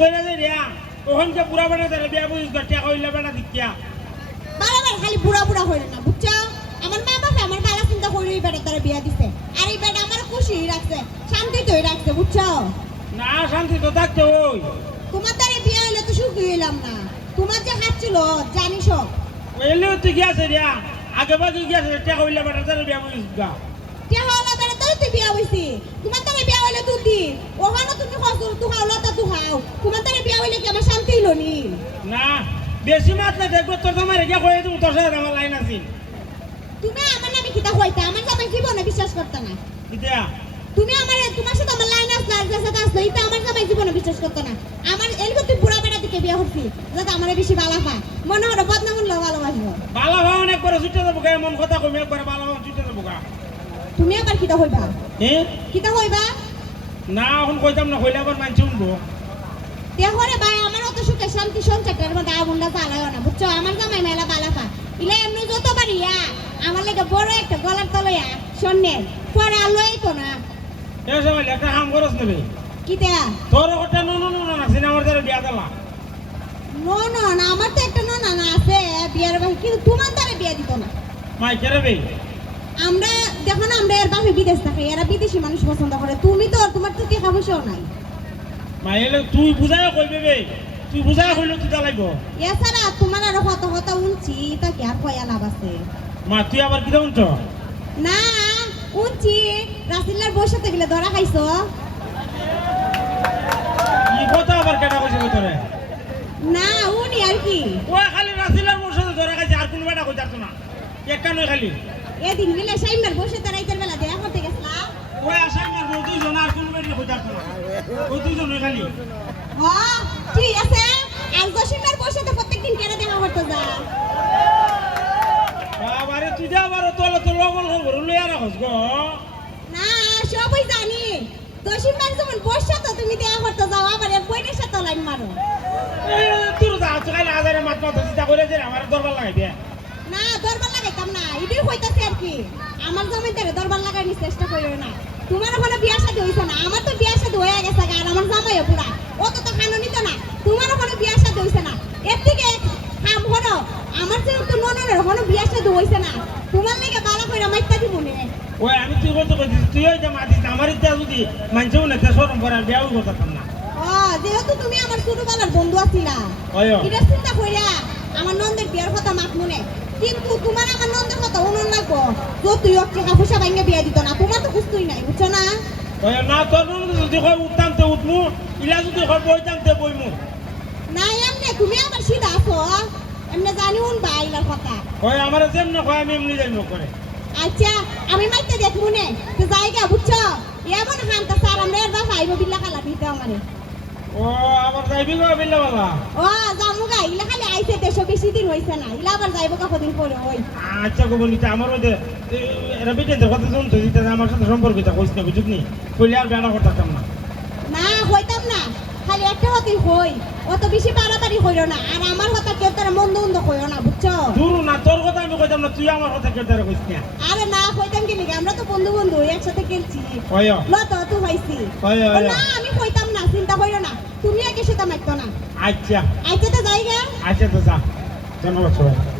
কইরা যে রিয়া ওখান যে পুরা বেটা ধরে বিয়া বুঝ গটিয়া কইলা বেটা দিকিয়া বারবার খালি বুড়া বুড়া হইল না বুঝছো আমার মা বাবা আমার বালা চিন্তা করে এই বেটা তারা বিয়া দিছে আর এই বেটা আমার খুশি রাখছে শান্তি তো রাখছে বুঝছো না শান্তি তো থাকতে ওই তোমার তারে বিয়া হইলে তো সুখী হইলাম না তোমার যে হাত ছিল জানিস এলেও তুই গিয়াছে রিয়া আগে বাকি গিয়াছে টিয়া কইলা বেটা ধরে বিয়া বুঝ গা কে হলা বেটা তাই তুই বিয়া হইছি তোমার তারে বিয়া হইলে তুই দি ওখানে তুমি হসুর তুই হাওলা তা তুই হাও তোমার তারে বিয়া হইলে কি আমার শান্তি হইল নি না বেশি মাত না দেখবো তোর জামাই রেখে কয়ে তুমি তোর সাথে আমার লাইন আছি তুমি আমার নামে কিতা কইতা আমার জামাই জীবনে বিশ্বাস করতে না ইতিয়া তুমি আমার তোমার সাথে আমার লাইন আসলা আর যে সাথে আসলো এটা আমার জামাই জীবনে বিশ্বাস করতে না আমার এলগো তুই বুড়া বেটা দিকে বিয়া করছি যাতে আমার বেশি বালা পা মনে হলো বদনাম হলো ভালোবাসবো বালা ভাব অনেক বড় ছুটে যাবো গায়ে মন কথা কমে একবার বালা ভাব ছুটে যাবো গা তুমি আবার কিতা হইবা হ্যাঁ কিতা হইবা না এখন কইতাম না কইলে আবার মানছি উঠবো দেখরে ভাই আমার অত সুখে শান্তি সংসারটার মধ্যে আগুনটা জ্বালায় না বুঝছো আমার জামাই মেলা বালা পা ইলে এমনি যত পারিয়া আমার লাগে বড় একটা গলার তলয়া স্বর্ণের পরে আলোই তো না এই সময় একটা কাম করস নেবে কিতা তোর ওটা নো নো নো না সিনেমার দ্বারা বিয়া দিলা না আমার তো একটা না আছে বিয়ার ভাই কিন্তু তোমার দ্বারা বিয়া দিত না মাই কেরে বে আমরা দেখো না আমরা এর বাপে বিদেশ থাকে এরা বিদেশি মানুষ পছন্দ করে তুমি তো তোমার তো টাকা পয়সাও নাই মাই এলে তুই বুঝায় কইবে বে তুই বুঝায় কইলো তুই চালাইব এছাড়া তোমার আরো কত কত উনছি তা কি আর কয়া লাভ আছে মা তুই আবার কি দাউন না উনছি রাসিল্লার বসে গেলে ধরা খাইছো কি কথা আবার কেটা কইছে তোরে না উনি আর কি ওই খালি রাসিলার মোর সাথে ধরা খাইছে আর কোন বেটা কইতাছ না একটা নয় খালি এদিন মিলে সাইমার বসে রাইতের বেলা দেখা করতে গেছলা ওই আসাই মারবো দুইজন আর কোন বেটা কইতাছ না ওই দুইজন নয় খালি হ্যাঁ ঠিক আছে আর জসিমার বসে তো প্রত্যেকদিন কেন দেখা করতে যা বাবারে তুই যা আবার তোলা তোর লগল খবর লইয়া রাখস গো না সবই জানি জসিমার যেমন বসে তো তুমি দেখা করতে যাও আবার এক বইনের সাথে লাইন মারো তোর যা তো খালি আজারে মাত মাত চিন্তা করে যে আমার দরবার লাগাই দে না দরবার লাগাইতাম না এটাই হইতাছে আর কি আমার জামাইটারে দরবার লাগানোর চেষ্টা করিও না তোমার ওখানে বিয়া শাদী হইছে না আমার তো বিয়া শাদী হয়ে গেছে আর আমার জামাইও পুরা অত তো খানো নিত না তোমার ওখানে বিয়া শাদী হইছে না এর থেকে কাম করো আমার যেহেতু ননদের ওখানে বিয়া শাদী হইছে না তোমার লাগে বালা কইরা মাইতা দিব নে ওই আমি তুই কত কইছিস তুই ওই যে মাতিস আমার ইচ্ছা যদি মানছেও না তে সরম করার বিয়াও করতাম না ও যেহেতু তুমি আমার ছোটবেলার বন্ধু আছিলা এটা চিন্তা কইরা আমার নন্দের বিয়ার কথা মাত মনে কিন্তু তোমার আমার নন্দের কথা অনুন না গো তো তুই ওকে কাপুসা ভাঙে বিয়া দিত না তোমার তো কুস্তুই নাই বুঝছো না ওই না তোর যদি কই উঠতাম তে উঠমু ইলা যদি কই বইতাম তে বইমু না এমনি তুমি আবার সিধা আছো এমনি জানি উন বাইলার কথা ওই আমার যেমন কয় আমি এমনি যাইমু করে আচ্ছা আমি মাইতে দেখবো নে তো জায়গা বুঝছো এমন হানতা স্যার আমরা এর বাবা আইবো বিল্লা খালা দিতে আমারে ও আবার যাইবি গো বিল্লা বাবা ও জামু গা ইলা খালি আইছে দেশো বেশি দিন হইছে না ইলা আবার যাইবো কতদিন পরে ওই আচ্ছা গো বলিতে আমার ওই যে রবিতে কথা শুনতো দিতে আমার সাথে সম্পর্কিত কইছ না বুঝুনি কইলে আর বেড়া করতাম না না হইতাম না খালি একটা হতেই হই অত বেশি বাড়াবাড়ি হইল না আর আমার কথা কেউ তারা মন্দ মন্দ কইও না বুঝছো দূর না তোর কথা আমি কইতাম না তুই আমার কথা কেউ তারা কইছ না আরে না কইতাম কি লিগে আমরা তো বন্ধু বন্ধু একসাথে খেলছি ওই লত তো হইছি না আমি কইতাম না চিন্তা কইরো না তুমি একে সেটা মাইতো না আচ্ছা আইতে তো জায়গা আচ্ছা তো যা ধন্যবাদ সবাই